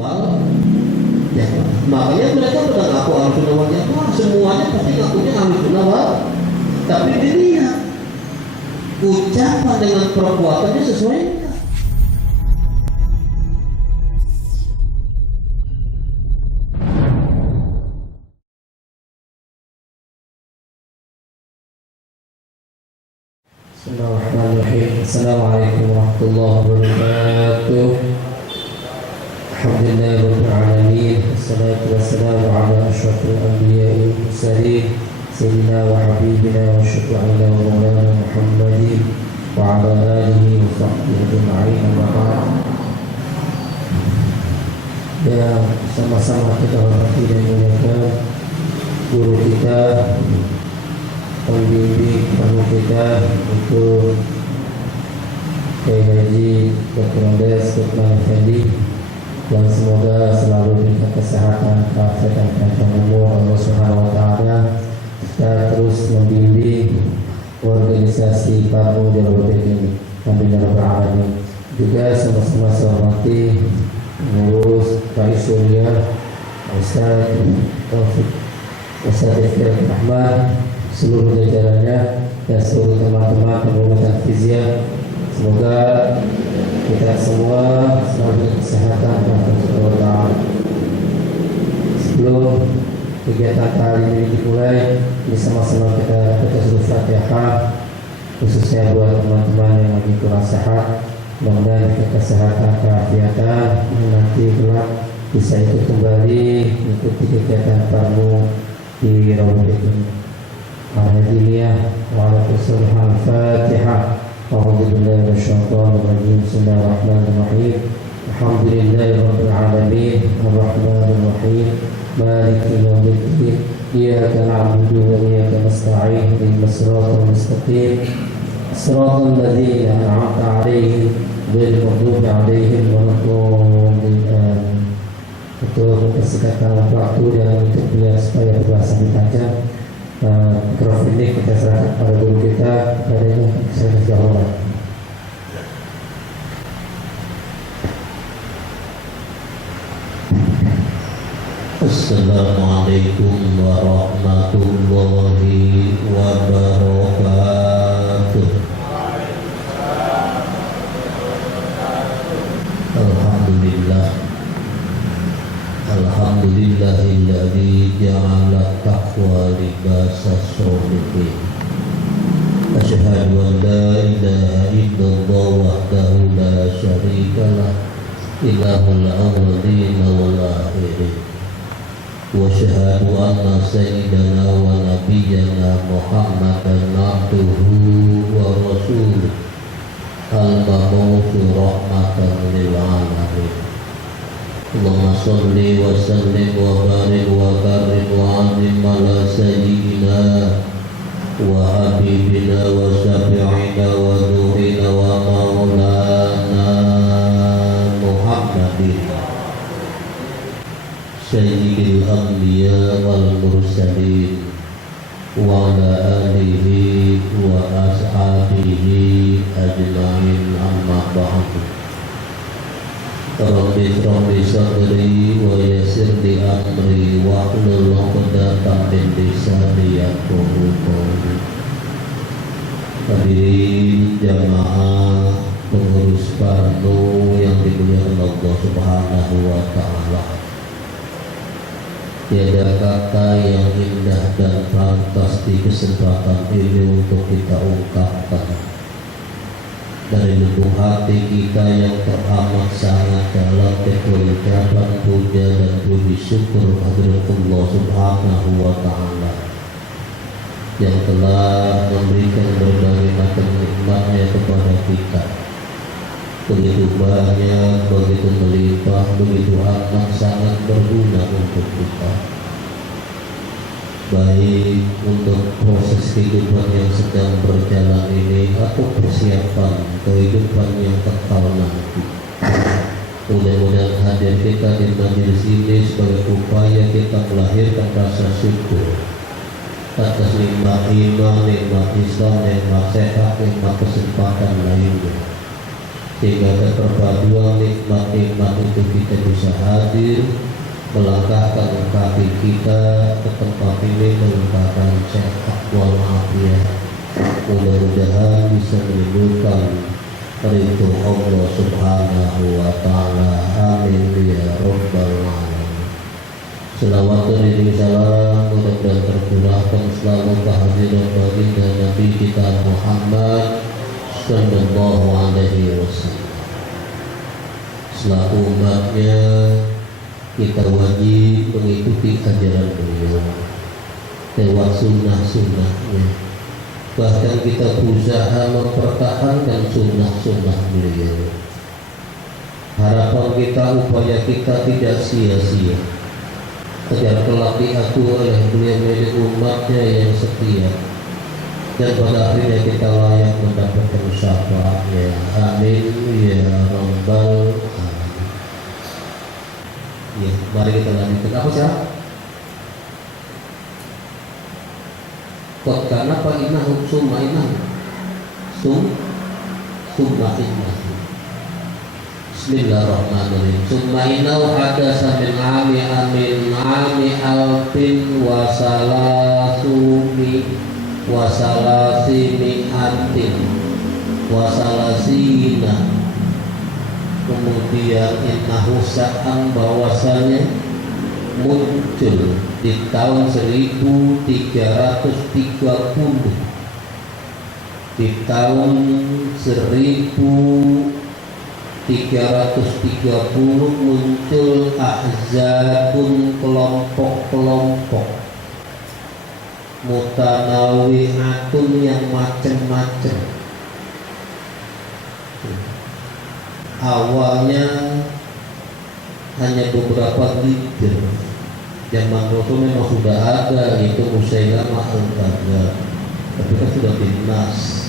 wal jamaah. Makanya mereka pada ngaku ahlussunnah wal jamaah, semuanya pasti ngakunya ahlussunnah wal, tapi dilihat ucapan dengan perbuatannya sesuai enggak. Bismillahirrahmanirrahim. Assalamualaikum warahmatullahi wabarakatuh. Alhamdulillahirabbil alamin. Wassalatu wassalamu ala asyrafil anbiya'i wal mursalin sayyidina wa habibina wa syafi'ina wa maulana Muhammadin wa ala alihi wa sahbihi ajma'in. Amma ba'd. Ya, sama-sama kita hormati dan muliakan guru kita, pembimbing kamu kita untuk Kiai Haji Dr. Andes Lukman Effendi, yang semoga selalu diberikan kesehatan, keafiatan, dan panjang umur Allah Subhanahu wa taala, dan terus membimbing organisasi Parmu Jalur ini. Amin ya rabbal alamin. Juga sama-sama saya hormati pengurus Rais Surya Ustaz Taufik Ustaz Iftiar Rahman, seluruh jajarannya dan seluruh teman-teman pengurus Fizia. Semoga kita semua selalu kesehatan dan berdoa. Sebelum kegiatan kali ini dimulai, bersama-sama kita baca surah Fatihah, khususnya buat teman-teman yang lagi kurang sehat. Mudah-mudahan kesehatan, keafiatan, nanti kelak bisa ikut kembali mengikuti kegiatan Parmu di Rawdah ini. Alhamdulillah, waalaikumsalam. Al-Fatihah. A'udzu billahi minasyaitonir rajim. Bismillahirrahmanirrahim. Alhamdulillahirabbil alamin, arrahmanir rahim, maliki yaumiddin. Iyyaka na'budu wa iyyaka nasta'in. Ihdinas siratal mustaqim. Siratal ladzina an'amta 'alaihim ghairil maghdubi 'alaihim waladdallin. Untuk mempersingkat waktu dan untuk biar supaya berbahasa lebih panjang, mikrofon ini kita serahkan pada guru kita, kepadanya saya kasih hormat. Assalamualaikum warahmatullahi wabarakatuh. Alhamdulillah, alhamdulillahilladzi ja'ala taqwa libasas sholihin. Asyhadu an la ilaha illallah wahdahu la syarika lah, ilahul awwalin wal akhirin. Wa asyhadu anna sayyidana wa nabiyyana Muhammadan abduhu wa rasuluh, al-mab'uts rahmatan lil alamin. Allahumma sholli wa sallim wa barik wa karim wa azim ala sayyidina wa habibina wa syafi'ina wa nuhina wa maulana Muhammadin sayyidil anbiya wal mursalin wa ala alihi wa ashabihi ajma'in. Amma ba'du. Rabbi sadri wa yassir li amri wahlul 'uqdatam min lisani yafqahu qawli. Hadirin jamaah pengurus Parmu yang dimuliakan Allah Subhanahu wa taala. Tiada kata yang indah dan pantas di kesempatan ini untuk kita ungkapkan dari lubuk hati kita yang teramat sangat dalam ucapan puja dan puji syukur kehadirat Allah Subhanahu wa taala yang telah memberikan berbagai macam nikmatnya kepada kita. Begitu banyak, begitu melimpah, begitu amat sangat berguna untuk kita, baik untuk proses kehidupan yang sedang berjalan ini atau persiapan kehidupan yang kekal nanti. Mudah-mudahan hadir kita di majelis ini sebagai upaya kita melahirkan rasa syukur atas nikmat iman, nikmat Islam, nikmat sehat, nikmat kesempatan lainnya. sehingga keterpaduan nikmat-nikmat itu kita bisa hadir melangkahkan kaki kita ke tempat ini dalam keadaan sehat walafiat. Mudah-mudahan bisa menimbulkan ridho Allah Subhanahu wa Ta'ala. Amin ya Rabbal Alamin. Selawat dan salam mudah-mudahan tercurahkan selalu kehadiran baginda Nabi kita Muhammad sallallahu alaihi wasallam. Selaku umatnya, kita wajib mengikuti ajaran beliau lewat sunnah-sunnahnya. Bahkan kita berusaha mempertahankan sunnah-sunnah beliau. Harapan kita, upaya kita tidak sia-sia, agar kelak diaku oleh beliau menjadi umatnya yang setia, dan pada akhirnya kita layak mendapatkan syafaatnya. Amin ya Rabbal Alamin. Ya, mari kita lanjutkan. Apa sih? Kok karena Pak Inah summa inah summa inah. Bismillahirrahmanirrahim. Summa inah hadasa min ami alfin wasalasimi atin wasalasina. Kemudian innahu sa'an bahwasanya muncul di tahun 1330, di tahun 1330 muncul ahzabun, kelompok-kelompok mutanawihatun yang macam-macam. Awalnya hanya beberapa leader. Zaman Rasul memang sudah ada, itu Musailamah al-Kadzdzab, tapi kan sudah dinas.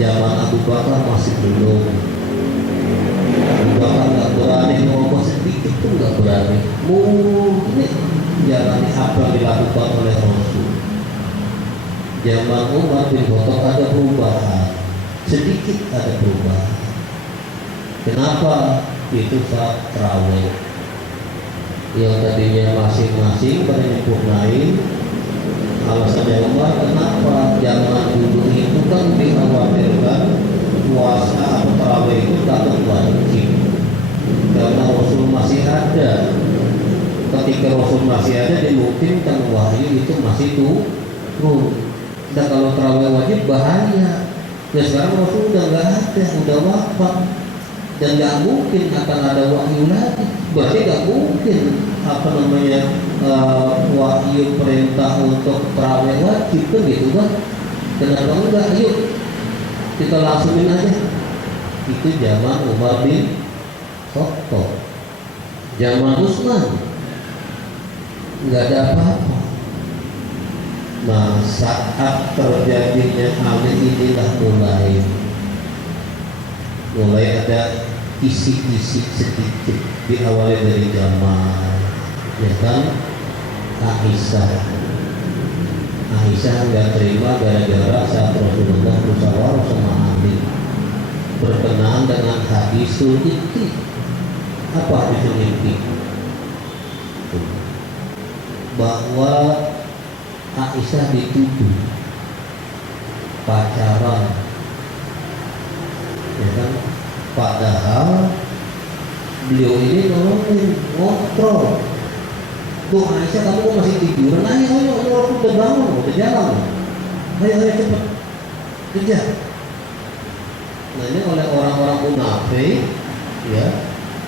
Zaman Abu Bakar masih belum. Abu Bakar nggak berani ngomong sedikit pun nggak berani. Mungkin jalani apa yang dilakukan oleh Rasul. Zaman Umar bin Khattab ada perubahan, sedikit ada perubahan. Kenapa? Itu saat tarawih. Yang tadinya masing-masing pada nyempurnain. Alasannya Umar, kenapa? Zaman dulu itu kan dikhawatirkan puasa atau tarawih itu takut wajib, karena Rasul masih ada. Ketika Rasul masih ada, dimungkinkan wahyu itu masih turun. Dan kalau tarawih wajib bahaya. Ya sekarang Rasul udah nggak ada, udah wafat, dan nggak mungkin akan ada wahyu lagi. Berarti nggak mungkin wahyu perintah untuk tarawih wajib kan gitu kan? Kenapa enggak? Yuk kita langsungin aja. Itu zaman Umar bin Khattab. Zaman Utsman nggak ada apa-apa. Nah, saat terjadinya hal inilah mulai ada kisih-kisih sedikit, diawali dari zaman, ya kan, Aisyah nggak terima gara-gara saat Rasulullah musyawarah sama Ali berkenaan dengan hadisul ifki. Apa hadisul ifki? Bahwa Aisyah dituduh pacaran, ya kan? Padahal beliau ini nolongin, ngobrol. Tuh Aisyah, kamu kok masih tiduran? Ayo, aku udah bangun, udah jalan. Ayo cepat kejar. Nah ini oleh orang-orang munafik, ya,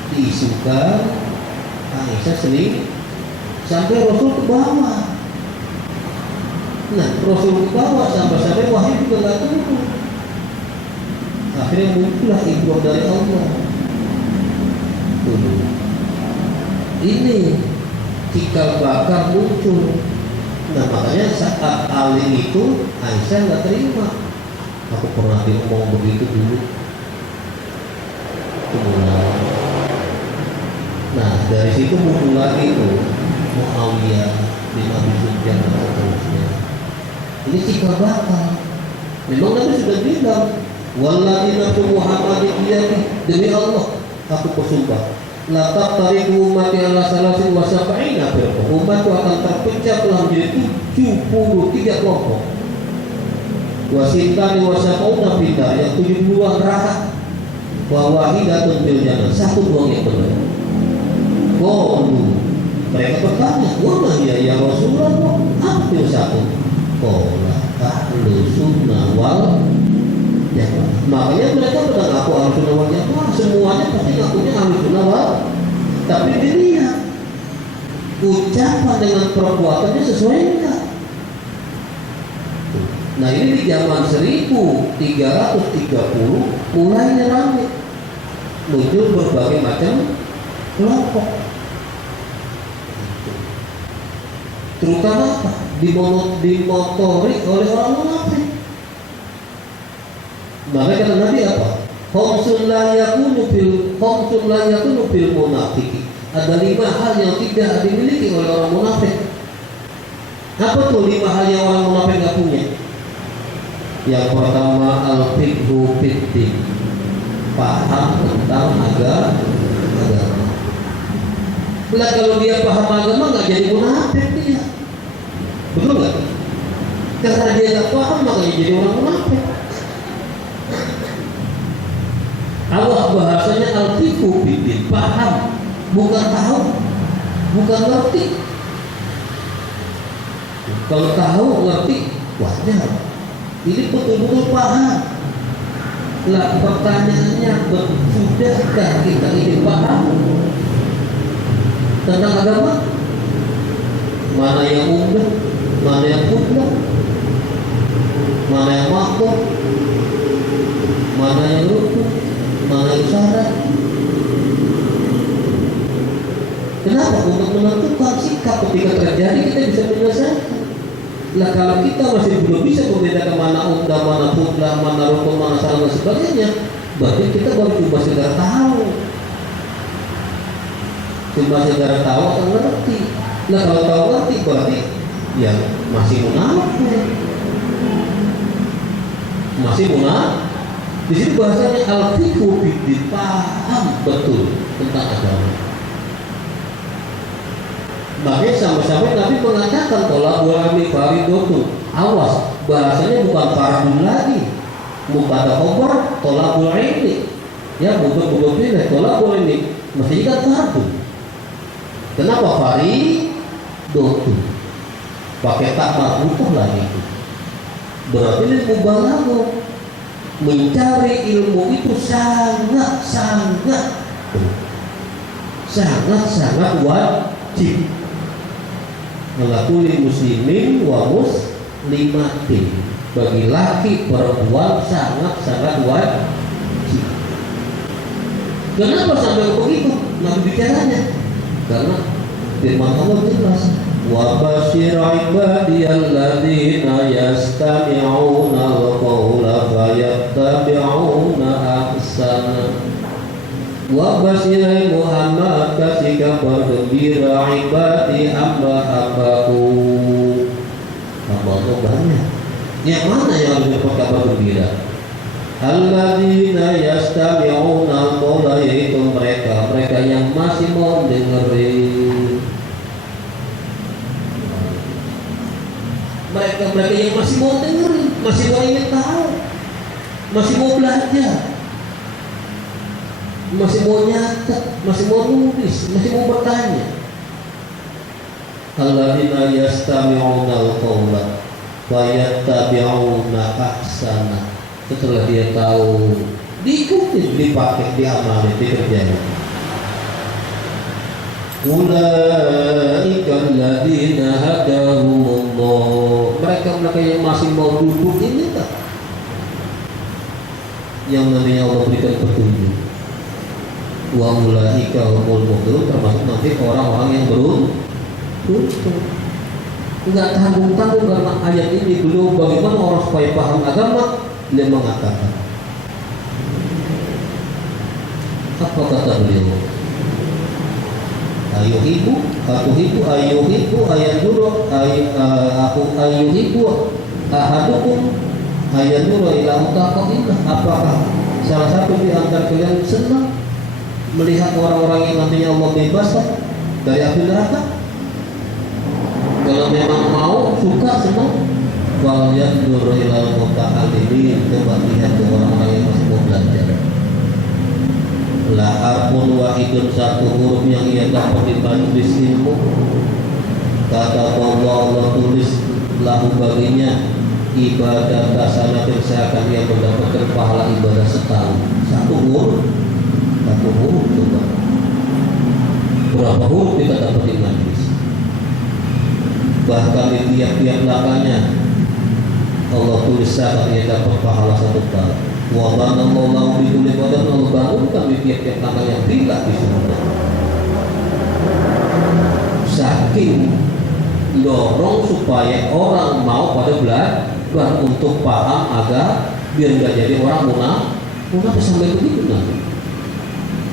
diisukan Aisyah seling sampai Rasul ke bawah. Nah Rasul ke bawah sampai wahyu juga nggak turun. Akhirnya muncullah ibrah dari Allah. Ini cikal bakal muncul. Nah makanya saat Ali itu Aisyah nggak terima. Aku pernah ngomong begitu dulu. Nah dari situ muncul lagi tuh Muawiyah bin Abi Sufyan dan seterusnya. Ini cikal bakal. Memang Nabi sudah bilang Wallahi nafsu Muhammadin biyadi, demi Allah aku bersumpah, la taqtaribu ummati ala salasin wa sab'ina firqah. Umatku akan terpecah telah menjadi 73 kelompok. Wasintani wa sab'una finnar, yang 72 neraka. Wa wahidatun fil jannah, satu doang yang benar. Qalu, mereka bertanya, wa ma ya Rasulullah, apa itu satu? Qala ahlu sunnah wal jamaah. Makanya mereka bilang aku ahlu sunnah wal jamaah, semuanya pasti ngakunya ahlu sunnah wal. Tapi dilihat ucapan dengan perbuatannya sesuai enggak. Nah ini di zaman 1330 mulainya ramai, muncul berbagai macam kelompok. Terutama apa? Dimotori oleh orang munafik. Maka kata Nabi apa? Khamsun la yakunu fil munafiki. Ada 5 hal yang tidak dimiliki oleh orang munafik. Apa tuh 5 hal yang orang munafik nggak punya? Yang pertama al-fiqhu fid-din, paham tentang agama. Bila kalau dia paham agama nggak jadi munafik dia, betul nggak? Karena dia nggak paham makanya jadi orang munafik. Allah bahasanya al-fiqhu fid-din, paham, bukan tahu, bukan ngerti. Kalau tahu ngerti wajar. Ini betul-betul paham. Lah pertanyaannya, sudahkah kita ini paham tentang agama? Mana yang umum, mana yang mutlak, mana yang makhluk, mana yang rukun, mana yang syarat? Kenapa? Untuk menentukan sikap ketika terjadi kita bisa menyelesaikan. Lah kalau kita masih belum bisa membedakan mana umdah, mana mutlak, mana rukun, mana syarat dan sebagainya, berarti kita baru coba sekedar tahu. Cuma sekedar tahu atau ngerti. Nah kalau tahu ngerti berarti ya masih munafik. Masih munafik. Di sini bahasanya al-fiqhu fid-din, paham betul tentang agama. Makanya sama-sama Nabi mengatakan tolabul ilmi faridatun. Awas, bahasanya bukan fardun lagi. Mubtada khabar tolabul ilmi. Ya, bukan pilih tolabul ilmi. Mestinya kan fardun. Kenapa faridatun? Pakai tak marbutoh lagi itu. Berarti ini mubalaghah. Mencari ilmu itu sangat wajib. Melakuli muslimin wa muslimatin, bagi laki perempuan sangat wajib. Kenapa sampai begitu Nabi bicaranya? Karena firman Allah jelas, wa basyir ibadiyalladzina yastami'una al-qawla fayattabi'una ahsana. Wa basyir Muhammad, kasih kabar gembira ibadi hamba-hambaku. Hamba Allah banyak. Yang mana yang harus dapat kabar gembira? Alladzina yastami'una al-qawla, yaitu mereka yang masih mau dengerin. Mereka yang masih mau dengerin, masih mau ingin tahu, masih mau belajar, masih mau nyatet, masih mau nulis, masih mau bertanya. Alladzina yastami'una al-qawla fayattabi'una ahsana. Setelah dia tahu, diikuti, dipakai, diamalin, dikerjain. Ulaika alladzina hadahumullah. Mereka yang masih mau duduk ini tak, yang nantinya Allah berikan petunjuk. Wa ulaika humul muhtadun, termasuk nanti orang-orang yang beruntung. Enggak tanggung-tanggung karena ayat ini belum bagaimana orang supaya paham agama. Dia mengatakan, apa kata beliau? Ayuhibu, ayuhibu, ayat dulu, ayuhibu, ahadukum Ayat nuru ila mutaqabillah. Apakah salah satu di antara kalian senang melihat orang-orang yang nantinya Allah bebaskan dari api neraka? Kalau memang mau, suka, senang, wal yanzur ila mutaqabilin, coba lihat ke orang-orang yang masih mau belajar. La harfun wahidun, satu huruf yang ia dapat di majlis ilmu. Kata Allah tulis lahu baginya ibadah tasanatin, seakan ia mendapatkan pahala ibadah setahun. Satu huruf coba. Berapa huruf kita dapat di majlis? Bahkan di tiap-tiap langkahnya Allah tulis seakan ia dapat pahala satu tahun. Wa banallahu bi kulli badan, Allah bangunkan di tiap-tiap langkahnya bila di surga. Saking dorong supaya orang mau pada belajar untuk paham agar biar nggak jadi orang munafik sampai begitu nanti.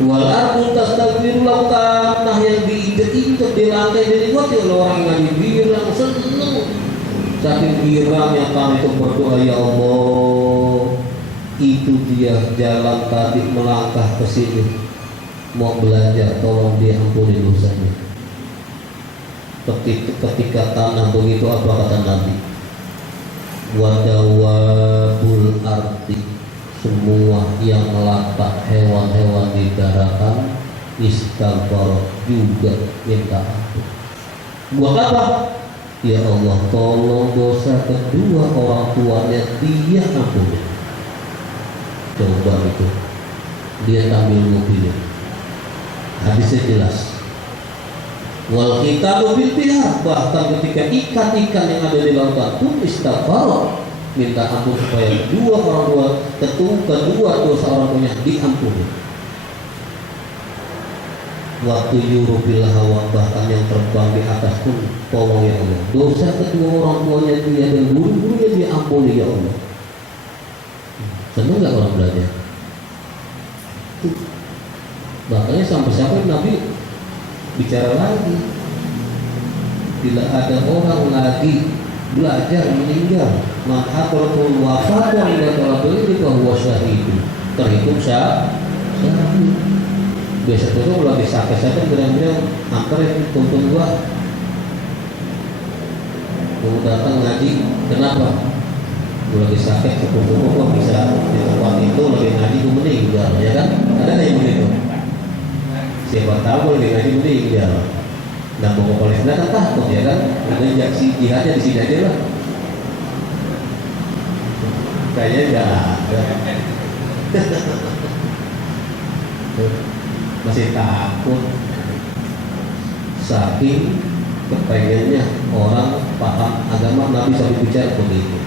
Wal ardu tastakbiru lau, tanah yang diinjek-injek di lantai dinikmati oleh orang yang dibilang seneng. Saking girangnya tanah itu berdoa, ya Allah, itu dia jalan tadi melangkah ke sini mau belajar, tolong dia ampuni dosanya. Ketika tanah begitu, apa kata Nabi? Wadawabul arti, semua yang melatak hewan-hewan di daratan istighfar juga minta ampun. Buat apa? Ya Allah, tolong dosa kedua orang tuanya dia ampuni. Coba itu, dia tampil mobilnya. Hadisnya jelas. Wal kita bil pihak, bahkan ketika ikan-ikan yang ada di lautan pun istighfar minta ampun supaya kedua dosa orang tuanya diampuni. Waktu yurubil hawa, bahkan yang terbang di atas pun tolong ya Allah, dosa kedua orang tuanya dia dan guru-gurunya diampuni ya Allah. Senang nggak orang belajar? Makanya sampai Nabi bicara lagi, bila ada orang lagi belajar meninggal, maka kalau wafat yang tidak terlalu bahwa syahid terhitung syahid. Biasa-biasa kalau lagi sakit-sakit bilang antar tuntun gua mau datang ngaji, kenapa? Gua lagi sakit, cukup gua bisa di tempat itu lagi ngaji gua meninggal, ya kan? Ada yang begitu. Siapa tahu lagi ngaji meninggal. Nah, pokok Palestina kan takut ya kan? Ada jihadnya di sini aja lah. Kayaknya nggak ada. Masih takut. Saking kepengennya orang paham agama, Nabi sampai bicara begitu.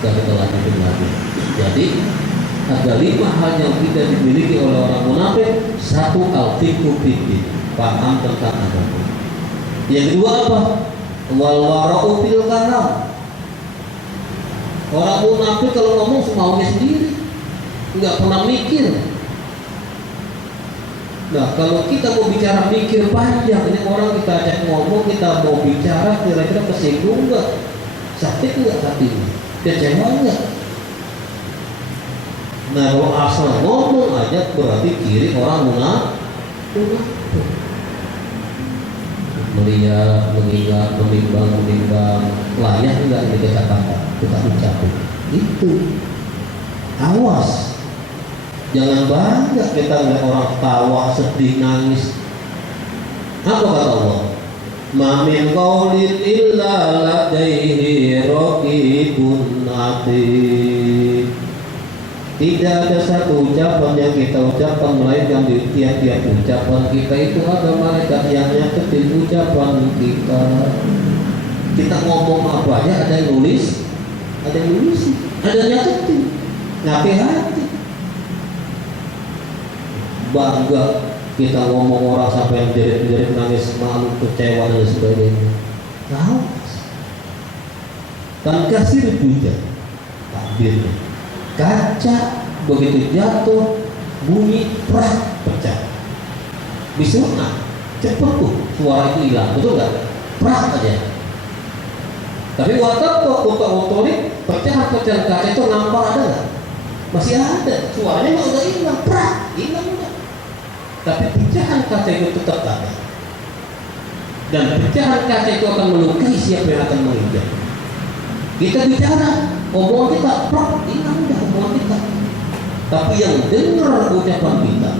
Dan kita lanjutin lagi. Jadi ada 5 hal yang tidak dimiliki oleh orang munafik. 1, al-fiqhu fiddin, paham tentang agama. Yang kedua apa? Wal wara'u fil kalam. Orang munafik kalau ngomong semaunya sendiri, nggak pernah mikir. Nah, kalau kita mau bicara mikir panjang, ini orang kita ajak ngomong, kita mau bicara kira-kira kesinggung nggak, sakit nggak hatinya, kecewa nggak? Nah, kalau asal ngomong aja berarti ciri orang munafik. Melihat, mengingat, menimbang, layak enggak ini kata-kata kita ucapin. Itu awas, jangan bangga kita melihat orang tawa, sedih, nangis. Apa kata Allah? Ma min qaulin illa ladaihi raqibun atid. Tidak ada satu ucapan yang kita ucapkan melainkan di tiap-tiap ucapan kita itu ada malaikat yang nyatetin ucapan kita. Kita ngomong apa aja ada yang nulis, ada yang nyatetin. Hati-hati. Bangga kita ngomong orang sampai yang jerit-jerit, nangis, malu, kecewa dan sebagainya. Tahu? Kan kasih puja takbirnya. Kaca begitu jatuh bunyi prak pecah. Bisa cepet tuh suara itu hilang, betul nggak? Prak aja. Tapi waktu kota otorik pecahan kaca itu nampak ada nggak? Masih ada, suaranya nggak udah hilang, hilang udah. Tapi pecahan kaca itu tetap ada. Dan pecahan kaca itu akan melukai siapa yang akan menginjak. Kita bicara, omongan kita, hilang udah omongan kita. Tapi yang dengar ucapan kita,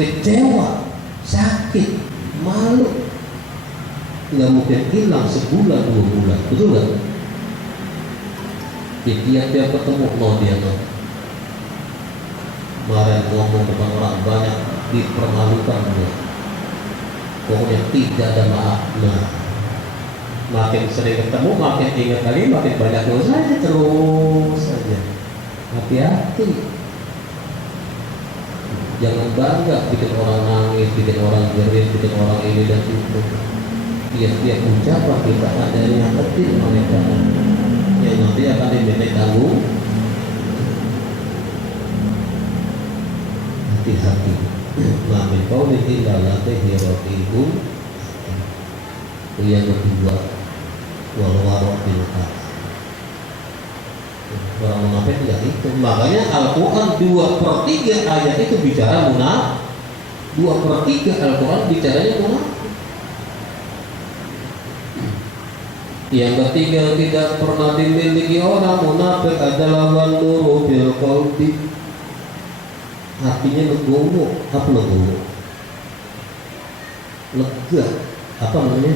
kecewa, sakit, malu, nggak mungkin hilang sebulan 2 bulan, betul nggak? Tiap ketemu dia tuh. Kemarin ngomong depan orang banyak dipermalukan dia. Pokoknya tidak ada maaf. Nah, makin sering ketemu, makin ingat lagi, makin banyak dosanya terus saja. Hati-hati. Jangan bangga bikin orang nangis, bikin orang jerit, bikin orang ini dan itu. Tiap ucapan kita ada yang penting mereka yang nanti akan diminta tanggung. Hati-hati. Mamin kau illa latih rotikum. Yang kedua, wal-warok bilqas. Orang munafik tidak itu. Makanya Al-Quran 2/3 ayat itu bicara munafik. 2/3 Al-Quran bicaranya munafik. Yang ketiga, tidak pernah dimiliki orang munafik adalah wanuru bil qalbi. Hatinya legowo. Apa legowo? Lega. Apa namanya?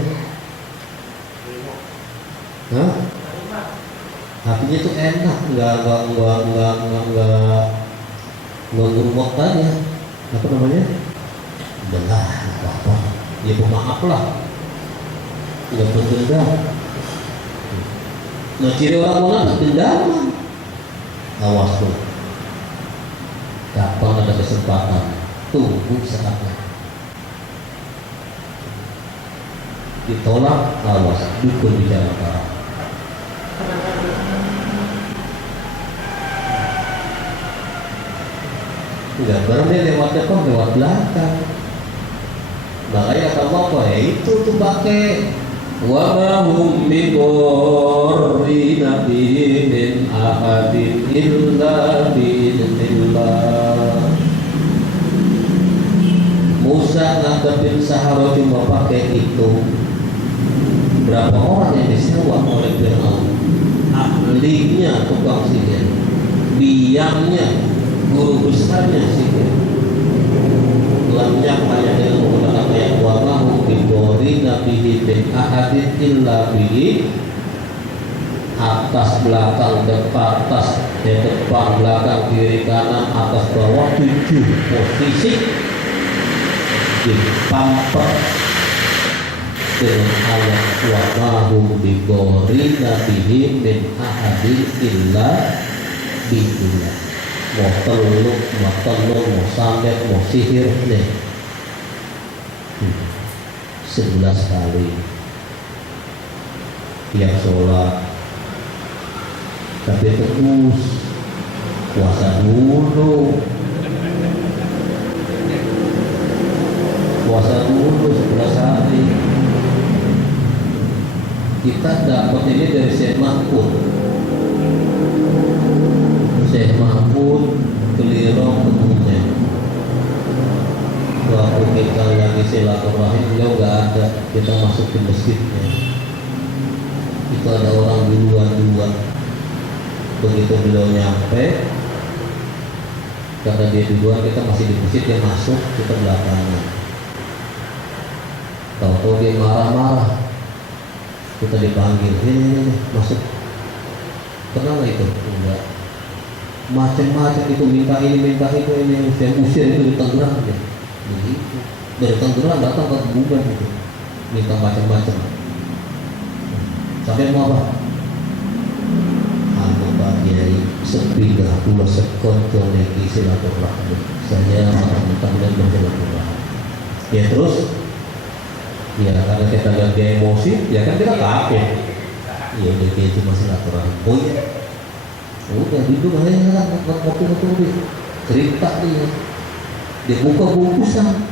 Hah? Hatinya tuh enak, nggak nguruk aja. Apa namanya? Udahlah, apa? Ya pemaaf lah. Nggak berdendam. Nah, ciri orang munafik dendaman. Awas tuh. Kapan ada kesempatan, tunggu saatnya. Ditolak, awas, dukun bicara parah. Enggak berani lewat depan, lewat belakang. Makanya kata apa? Itu tuh pakai wa mahum biqorrina bihi min ahadin illa bi'idznillah. Musa ngadepin Sahara cuma pakai itu. Berapa orang yang disewa oleh Fir'aun? Ahlinya tukang sihir, biangnya, guru besarnya sihir. Lamnya hanya dengan menggunakan ayat wa mahum biqorrina bihi min ahadin illa bihi. Atas, belakang, depan, atas, depan, belakang, kiri, kanan, atas, bawah, 7 posisi dipamper dengan ayat wa mahum biqorrina bihi min ahadin illa billah. Mau teluk, mau sandet, mau sihir nih 11 kali tiap sholat. Tapi terus puasa dulu 11 hari. Kita dapat ini dari Syekh Mahfud. Syekh Mahfud Kelirong ketemunya. Waktu kita lagi silaturahim, beliau nggak ada. Kita masuk ke masjidnya. Itu ada orang duluan. Begitu beliau nyampe, karena dia duluan, kita masih di masjid, dia masuk, kita belakangan. Tahu-tahu dia marah-marah, kita dipanggil, ini masuk. Kenapa itu? Enggak. Macam-macam itu, minta ini, ini, saya usir itu di Tangerang aja. Begitu. Dari Tangerang datang ke Buban itu, minta macam-macam. Sampai mau apa? Pak Kiai sepindah pula sekontol lagi silaturahmi. Saya minta dan bersilaturahmi. Ya terus, ya karena kita ganti emosi, ya kan kita kaget. Ya udah kayak cuma silaturahmi. Oh iya, udah duduk aja ngopi cerita dia buka bungkusan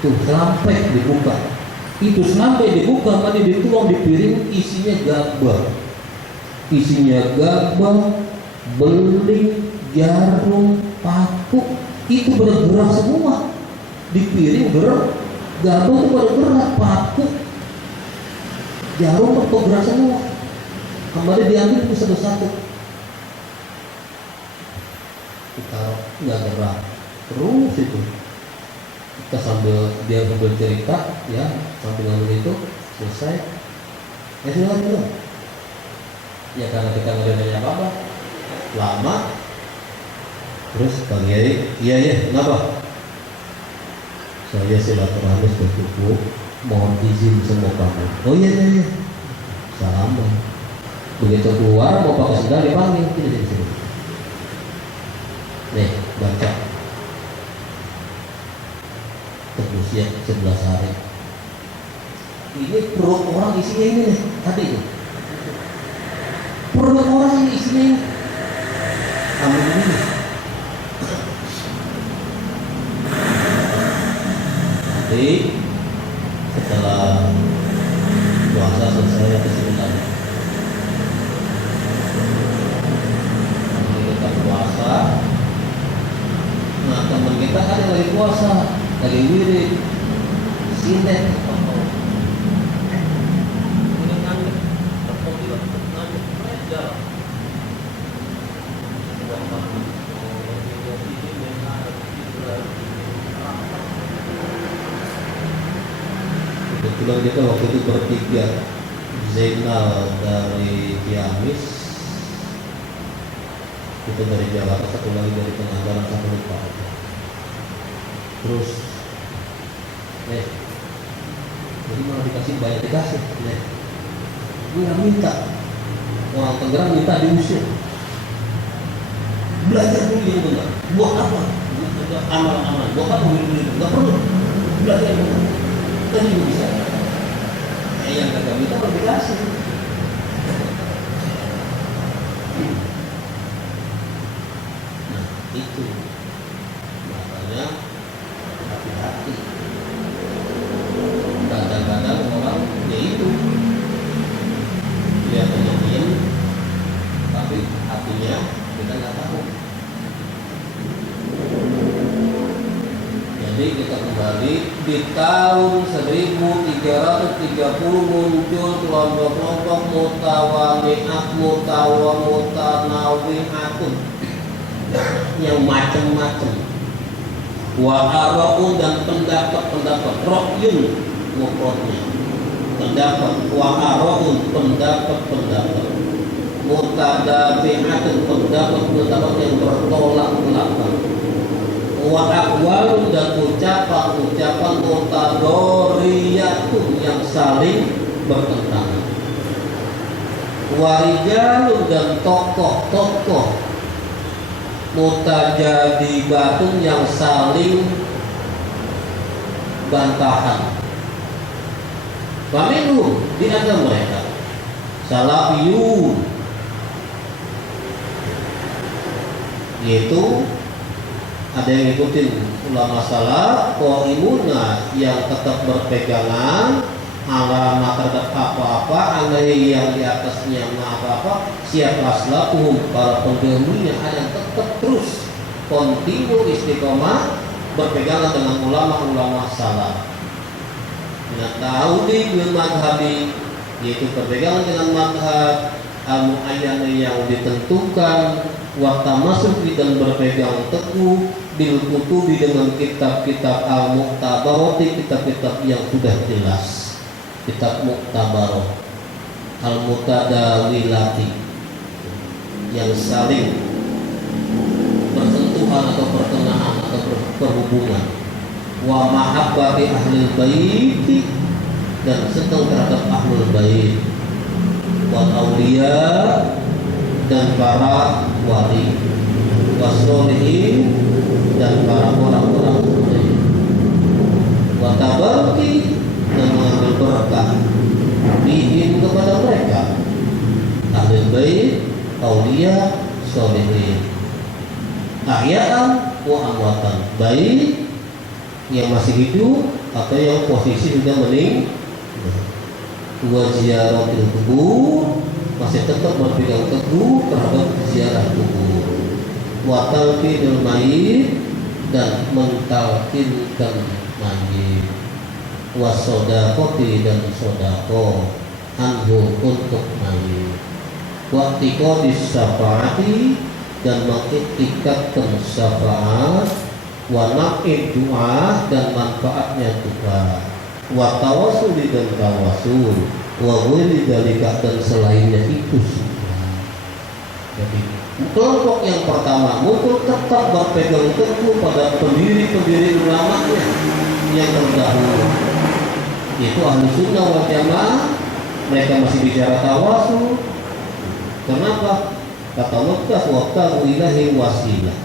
tuh, sampai dibuka Itu sampai dibuka, mandi dituang di piring, isinya gabah, beling, jarum, paku, itu bergerak semua. Di piring gerak, gabah itu bergerak, paku, jarum bergerak semua. Kembali diambil itu satu-satu. Kita nggak gerak terus itu. Kita dia sambil cerita, ya, sambil ngambil itu selesai. Sudah. Ya karena kita nggak ada nanya apa-apa, lama. Terus Bang Yai, iya, kenapa? Saya silaturahmi berkumpul, mohon izin semua kamu. Oh iya. Salaman. Begitu keluar mau pakai sendal dipanggil, tidak sini. Nih, baca. Terusia 11 hari. Ini perut orang isinya ini nih, tadi itu. Perut orang ini isinya ini. Ambil ini. Jadi setelah puasa selesai kesimpulan. Kita puasa. Nah, teman kita ada yang lagi puasa, lagi wirid, sinet. Kebetulan kita waktu itu bertiga, Zainal dari Ciamis, kita dari Jakarta, satu lagi dari Pengandaran, satu lupa. Terus, jadi malah dikasih banyak dikasih, gue yang minta, orang Tangerang minta diusir. Belajar dulu yang benar, buat apa? Amal-amal, buat apa beli-beli? Gak perlu, belajar dulu. Kita juga bisa. Yang kagak minta baru dikasih. Nah, itu makanya hati-hati. Kadang-kadang orang ya itu kelihatannya diam, tapi hatinya kita nggak tahu. Jadi kita kembali di tahun 1330 muncul kelompok-kelompok mutanawihatun yang macam-macam. Wa'ara'un dan pendapat-pendapat rokyun mukrodnya. Pendapat wa'ara'un pendapat-pendapat. Mutadafi'atun pendapat-pendapat yang bertolak belakang. Wa aqwalun dan ucapan-ucapan mutadoriyatun yang saling bertentangan. Wa rijalun dan tokoh-tokoh mutajadibatun yang saling bantahan. Faminhum di antara mereka salafiyun, yaitu ada yang ngikutin ulama salaf, qaimuna yang tetap berpegangan ala terhadap apa-apa, alai yang di atasnya apa-apa, siap aslafuhum para pendahulunya ada yang tetap terus kontinu istiqomah berpegangan dengan ulama-ulama salaf. Nah, taudi bil madhabi, yaitu berpegangan dengan madhab al-mu'ayyan yang ditentukan, waktu masuk dan berpegang teguh bil kutubi dengan kitab-kitab al-mu'tabarati, kitab-kitab yang sudah jelas, kitab mu'tabarah al-mutadawilati yang saling bersentuhan atau pertengahan atau berhubungan. Wa mahabbati ahlul bait dan senang terhadap ahlul bait. Wal auliya dan para wali, wasolihin dan para orang-orang soleh, watabarki dan mengambil berkah bihim kepada mereka, ahli bait, aulia, solihin, ahya'an wa amwatan, baik yang masih hidup atau yang posisi sudah Wa ziyaratil kubur, masih tetap berpegang teguh terhadap ziarah kubur. Wa talqinil mayit, dan mentalkinkan mayit. Wa sodaqati, dan sodaqo anhu untuk mayit. Wa tiqadis syafaati, dan mengiktikadkan syafaat. Wa naqid doa, dan manfaatnya doa. Wa tawasuli, dan tawasul. Wa ghairi dzalika, dan selainnya itu semua. Jadi kelompok yang pertama muncul tetap berpegang teguh pada pendiri-pendiri ulamanya yang terdahulu, yaitu ahli sunnah wal jamaah. Mereka masih bicara tawasul. Kenapa? Kata Allah, waqtahu ilahi wasilah.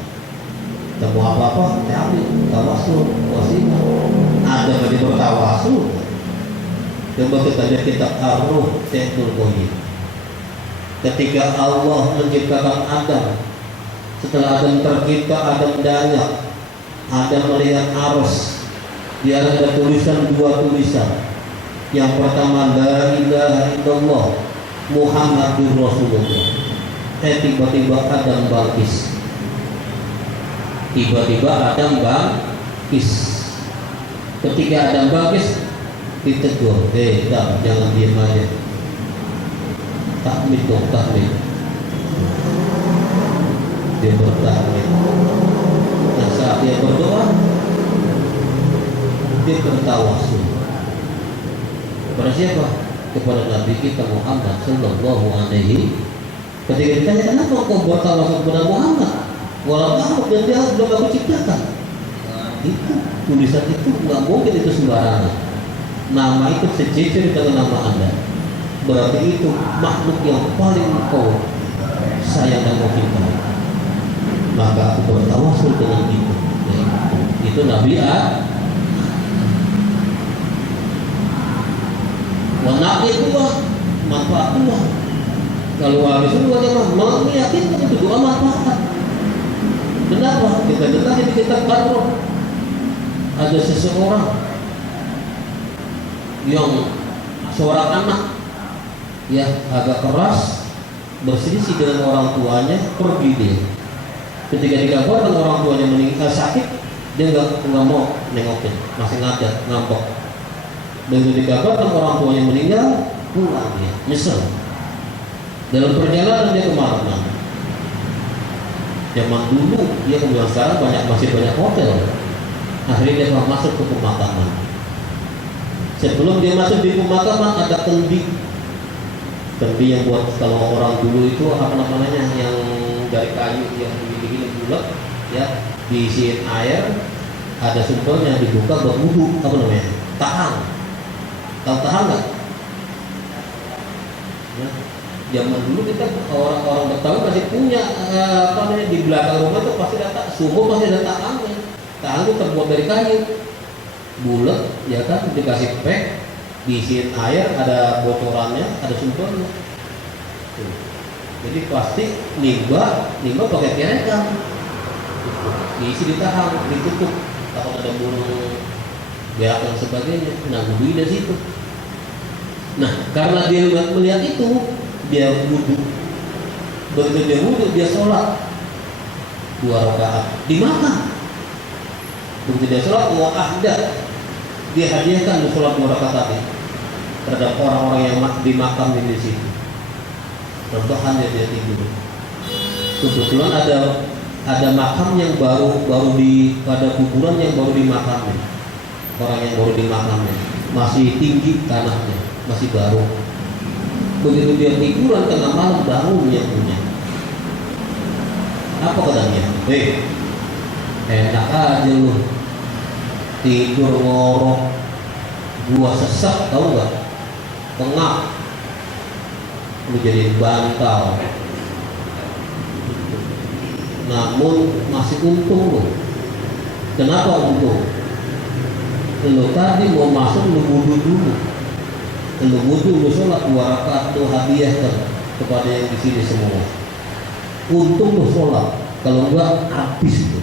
Kamu apa-apa, cari tawasul wasilah. Ada bagi bertawasul. Coba kita lihat kitab Ar-Ruh Syekhul Qayyim. Ketika Allah menciptakan Adam, setelah Adam tercipta, Adam danyak, Adam melihat arus. Dia ada tulisan, dua tulisan. Yang pertama, la ilaha illallah Muhammadur Rasulullah. Tiba-tiba Adam bangkis. Ketika Adam bangkis, ditegur, jangan diam aja. Tahmid dong, tahmid. Dia bertahmid. Dan saat dia berdoa, dia bertawasul. Kepada siapa? Kepada Nabi kita Muhammad Sallallahu Alaihi. Ketika ditanya, kenapa kau bertawasul kepada Muhammad? Walau kamu dan dia belum aku ciptakan. Itu tulisan itu nggak mungkin itu sembarangan. Nama itu sejajar dengan nama Anda. Berarti itu makhluk yang paling kau sayang dan kau cintai. Maka aku bertawasul dengan itu. Itu Nabi Adam. Wanaknya dua, manfaat dua. Kalau habis itu wajah meyakinkan itu dua manfaat. Kenapa? Kita dengar di kitab Ar-Ruh. Ada seseorang yang seorang anak ya agak keras, berselisih dengan orang tuanya, pergi dia. Ketika dikabarkan orang tuanya meninggal sakit, dia nggak mau nengokin, masih ngajak, ngambek. Begitu dikabarkan orang tuanya meninggal, pulang dia, nyesel. Dalam perjalanan dia kemana-mana. Zaman dulu dia kemudian sekarang masih banyak hotel. Akhirnya dia masuk ke pemakaman. Sebelum dia masuk di pemakaman ada kendi. Kendi yang buat kalau orang dulu itu apa namanya, yang dari kayu yang begini bulat ya, diisiin air, ada sumbernya, dibuka buat wudhu, apa namanya, tahang. Tahu tahang nggak? Ya. Zaman dulu kita orang-orang Betawi masih punya apa namanya, di belakang rumah itu pasti ada sumur, pasti ada tahangnya. Tahang itu terbuat dari kayu bulat ya kan, dikasih pek, diisiin air, ada bocorannya, ada sumbernya. Jadi pasti limbah pakai pirekan, diisi di tahang, ditutup, takut ada burung berak dan sebagainya. Nah, wudhu dari situ. Nah, karena dia melihat itu, dia wudhu. Begitu dia wudhu, dia sholat 2 rakaat di makam. Begitu dia sholat, dia hadiahkan sholat 2 rakaat tadi terhadap orang-orang yang di makam di situ. Rebahan dia tidur. Kebetulan ada makam yang baru di, pada kuburan yang baru dimakamnya. Orang yang baru dimakamnya masih tinggi tanahnya, masih baru. Begitu dia tiduran tengah malam, bangun yang punya. Apa katanya? Enak aja lu tidur ngorok, gua sesak, tahu nggak? Pengap, lu jadi bantal. Namun masih untung lu. Kenapa untung? Lu tadi mau masuk, lu wudhu dulu. Lu wudhu, lu sholat 2 rakaat, lu hadiahkan kepada yang di sini semua. Untung lu sholat, kalau enggak habis itu.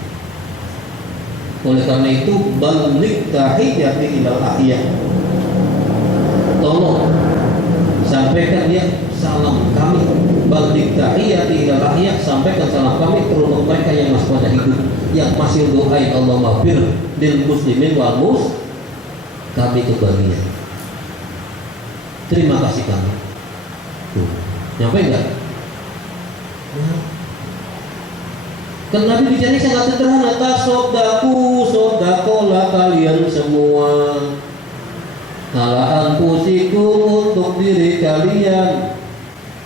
Oleh karena itu, balik tahiyati ilal akhiyah. tolong sampaikan dia salam kami, balik tahiyati ila rakyat, sampaikan salam kami untuk mereka yang masih pada hidup, yang masih doain Allah maghfir lil muslimin wal mus, kami kembalinya. Terima kasih kami. Tuh, nyampe enggak? Nah. Kan Nabi bicara sangat sederhana, tasodaku, sodakolah kalian semua. Ala anfusikum, untuk diri kalian.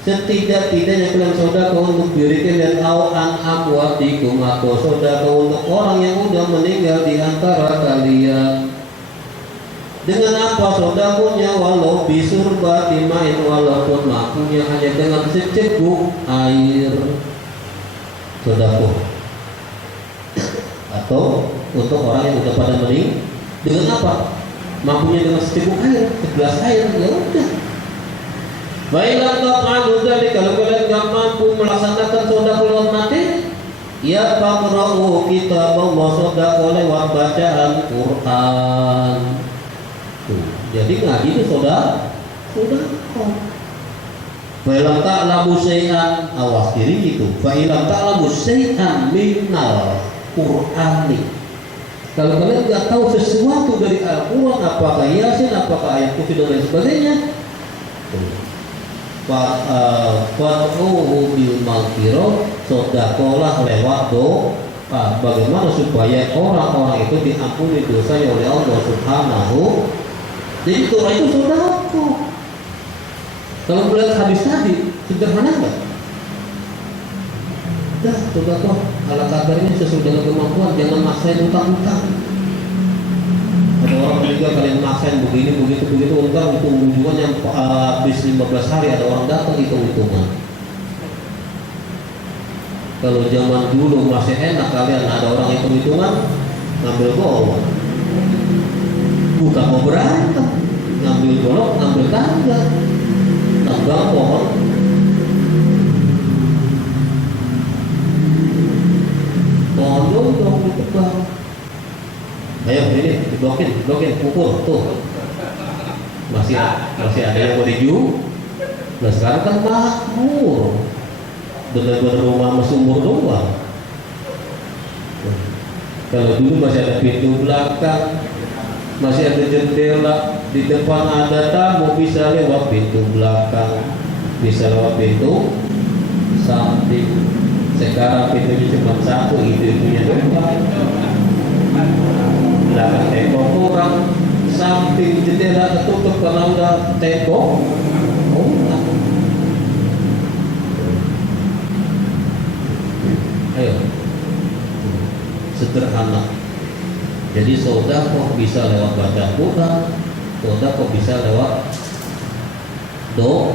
Setidak-tidaknya kalian sodako untuk diri kalian, an amwatikum, atau sodako untuk orang yang udah meninggal di antara kalian. Dengan apa sodakonya? Walau bisurba dimain, walaupun makunya hanya dengan seceguk air. Sodako. Atau untuk orang yang udah pada meninggal, dengan apa? Mampunya dengan seceguk air, segelas air, ya udah. Baiklah kalau dari kalau kalian nggak mampu melaksanakan sodako lewat materi, ya pakra'u kitab Allah, sodako lewat bacaan Quran. Tuh, jadi ngaji itu sodako. Fa'ilam ta'lamu syai'an, awas diri gitu. Fa'ilam ta'lamu syai'an minal Qur'ani. Kalau kalian nggak tahu sesuatu dari Al-Quran, apakah Yasin, apakah ayat kursi dan lain sebagainya, fa'uhu bil maghfirah, sodakolah lewat doa. Bagaimana supaya orang-orang itu diampuni dosanya oleh Allah Subhanahu. Jadi doa itu sodako. Kalau melihat hadis tadi, sederhana nggak? Dah, sodako ala kadarnya sesuai dengan kemampuan, jangan maksain utang-utang. Ada orang meninggal kalian maksain begini, begitu utang, hitung-hitungannya habis 15 hari, ada orang datang hitung-hitungan. Kalau zaman dulu masih enak, kalian ada orang hitung-hitungan, ngambil golok, bukan mau berantem, ngambil golok, ngambil tangga, tangga pohon. Pohon dong ditebang. Ayo ini diblokin, pukul tuh. Masih ada yang mau dijual. Nah sekarang kan makmur, benar-benar rumah sumur doang. Kalau dulu masih ada pintu belakang, masih ada jendela, di depan ada tamu, bisa lewat pintu belakang, bisa lewat pintu samping. Sekarang pintunya cuma satu, itu-itunya doang. Belakang tembok kurang, samping jendela ketutup karena udah tembok. Ayo, sederhana. Jadi sodako bisa lewat baca Quran, sodako bisa lewat doa.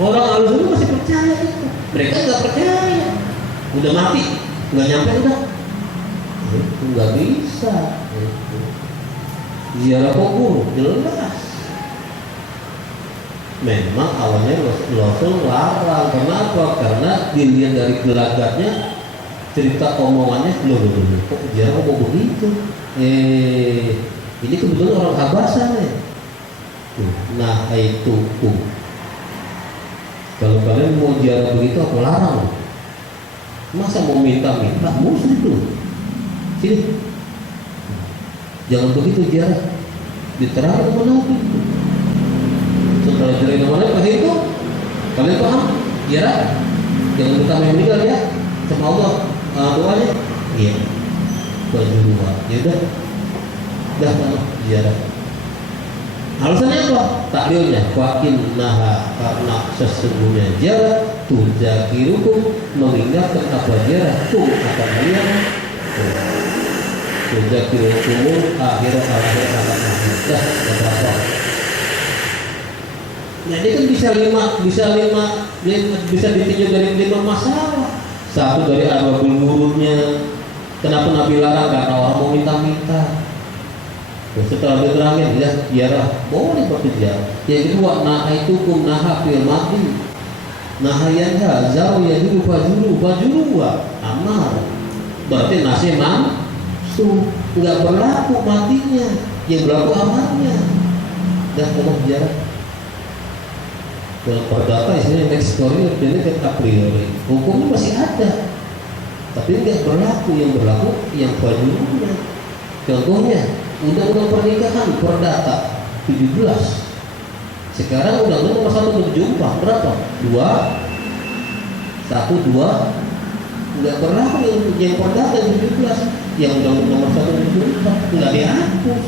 Orang halus itu masih percaya itu. Mereka nggak percaya. Udah mati, nggak nyampe udah. Itu nggak bisa. Ziarah kubur jelas. Memang awalnya Rasul larang. Kenapa? Karena dilihat dari gelagatnya, cerita omongannya belum. Kok ziarah mau begitu? Ini kebetulan orang Habasah nih. Nah itu tuh. Kalau kalian mau ziarah begitu, aku larang. Masa mau minta-minta, musyrik tuh. Sini, jangan begitu ziarah. Diterang ke mana? Setelah ziarah ke mana? Kasih itu, kalian paham? Ziarah, jangan minta yang meninggal ya, sama Allah doanya. Iya, baju dua. Ya udah, ziarah. Alasannya apa? Taklilnya wakin naha, karena sesungguhnya jarak tujakirukum, mengingatkan apa jarak kum akan kalian tujakirukum akhirat akan dah berapa. Nah ini kan bisa ditinjau dari 5 masalah. Satu dari arbabul wurudnya. Kenapa Nabi larang? Karena orang mau minta-minta. Setelah diterangin ya ziarah boleh berziarah. Yang kedua nahaitukum naha fil mati, nahayanha zaru yadulu fajulu wa amar. Berarti nasi mamsu, nggak berlaku matinya, yang berlaku amarnya. dan Allah ziarah. Dalam perdata istilahnya exterior dan a priori, hukumnya masih ada, tapi nggak berlaku. Yang berlaku yang fajruha. Contohnya undang-undang pernikahan perdata 17. Sekarang undang-undang nomor 174 berapa? 2 nggak berlaku yang perdata 17. Yang undang-undang nomor 174 nggak dihapus.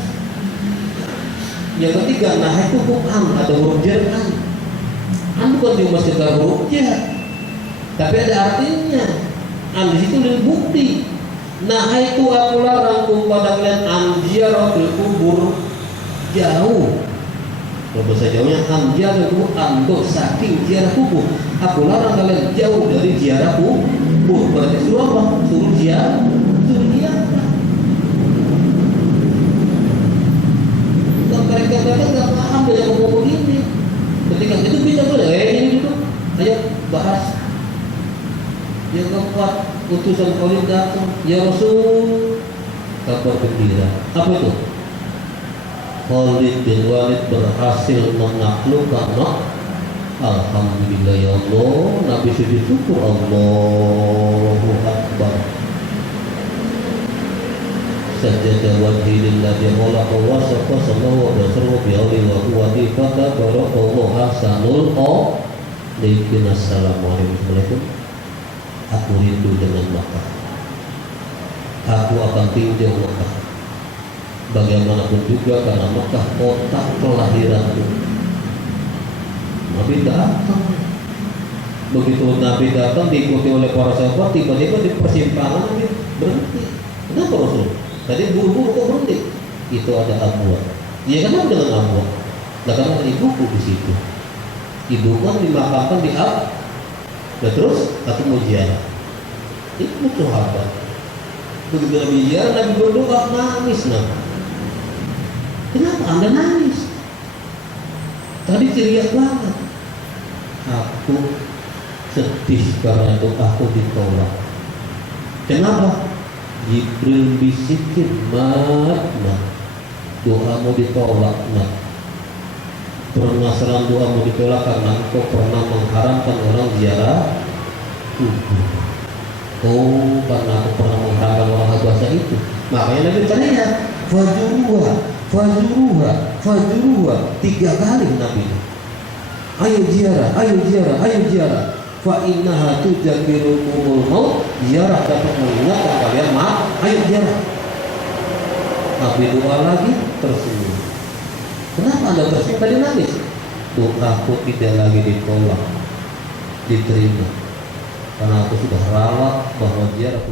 Yang ketiga, nah itu hukum ada huruf jar an bukan cuma sekedar huruf jar, tapi ada artinya. An di situ lil bukti. Nah itu aku larang kepada kalian anziaratul kubur, jauh. Kalau bahasa Jawanya anziaratul kubur, untuk saking ziarah kubur. Aku larang kalian jauh dari ziarah kubur. Berarti suruh apa? Suruh ziarah. Mereka nggak paham dengan ngomong ini. Ketika itu bisa boleh, ini gitu. Ayo bahas. Yang keempat, utusan Khalid datang. Ya Rasul, kabar gembira. Apa itu? Khalid bin Walid berhasil menaklukkan Makkah. Alhamdulillah ya Allah. Nabi sujud syukur. Allahu Akbar. Sajada wajhi lillahi khalaqa wa safa samawa wa basara bi hawli wa quwwati fata barakallahu ahsanul khaliqin. Assalamualaikum. Aku rindu dengan Makkah. Aku akan tinjau Makkah. Bagaimanapun juga karena Makkah kota kelahiranku. Nabi datang. Begitu Nabi datang diikuti oleh para sahabat, tiba-tiba di persimpangan Nabi berhenti. Kenapa Rasul? Tadi buru-buru kok berhenti? Itu ada Abwa. Ya kenapa dengan Abwa? Nah karena ada ibuku di situ. Ibu kan dimakamkan di Ab. Nah terus aku mau ziarah. Itu sahabat. Begitu Nabi ziarah, Nabi berdoa nangis. Nah, kenapa Anda nangis? Tadi ceria banget. Aku sedih karena doaku ditolak. Kenapa? Jibril bisikin, mat, doamu ditolak, mat. Permasalahan doamu ditolak karena engkau pernah mengharamkan orang ziarah kubur. Oh, karena aku pernah mengharamkan orang bahasa itu. Makanya Nabi teriak, fajuruha 3 kali Nabi. Ayo ziarah. Fa innaha tujakirukumul maut. Ziarah dapat mengingatkan kalian ayo ziarah. Nabi doa lagi tersenyum. Kenapa Anda tersenyum? Tadi nangis. Doaku tidak lagi ditolak, diterima. Karena aku sudah rawat bahwa ziarah